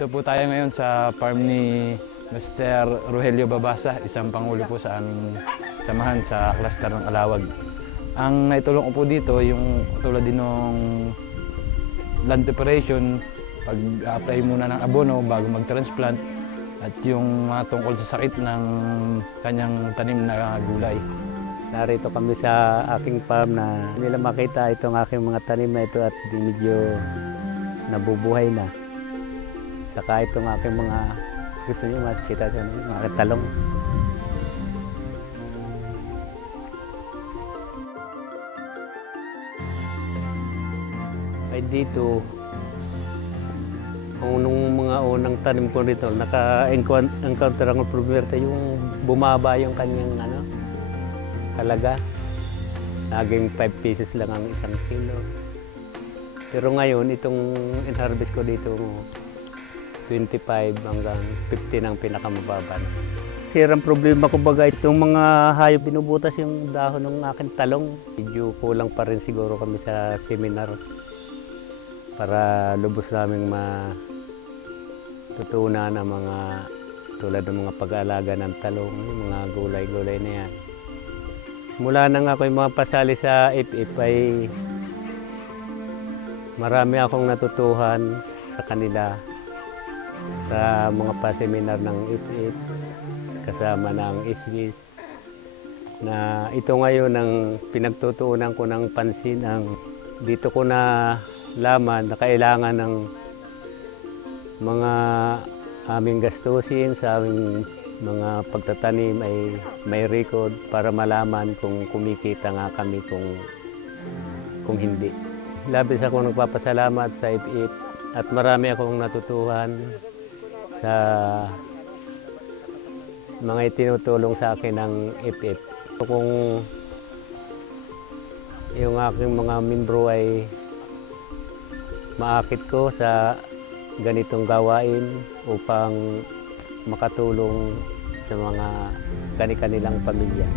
Nandito po tayo ngayon sa farm ni Mr. Rogelio Babasa, isang pangulo po sa aming samahan sa cluster ng Alawag. Ang naitulong ko po dito, yung tulad din ng land preparation, pag-apply muna ng abono bago mag-transplant, at yung mga tungkol sa sakit ng kanyang tanim na gulay. Narito kami sa aking farm na nila makita itong aking mga tanim na ito at medyo nabubuhay na. Saka itong aking mga, gusto nyo makita sa mga talong. Ay dito, nung mga unang tanim ko rito, naka-encounter ang problema yung bumaba yung kanyang halaga. Naging 5 pesos lang ang isang kilo. Pero ngayon, itong in-harvest ko dito, 25 hanggang 15 ang pinakamababa. Sirang problema ko baga itong mga hayop binubutas yung dahon ng aking talong. Medyo kulang pa rin siguro kami sa seminar para lubos naming matutunan ang mga tulad ng mga pag-aalaga ng talong, yung mga gulay-gulay na yan. Mula nang ako yung mga pasali sa FF ay marami akong natutuhan sa kanila sa mga paseminar ng FF kasama ng SGIS na ito ngayon ang pinagtutuunan ko ng pansin. Dito ko na laman na kailangan ng mga aming gastusin sa aming mga pagtatanim ay may record para malaman kung kumikita nga kami kung hindi. Labis ako nagpapasalamat sa FF at marami akong natutuhan sa mga itinutulong sa akin ng FF. Kung yung aking mga membro ay maakit ko sa ganitong gawain upang makatulong sa mga kanilang pamilya.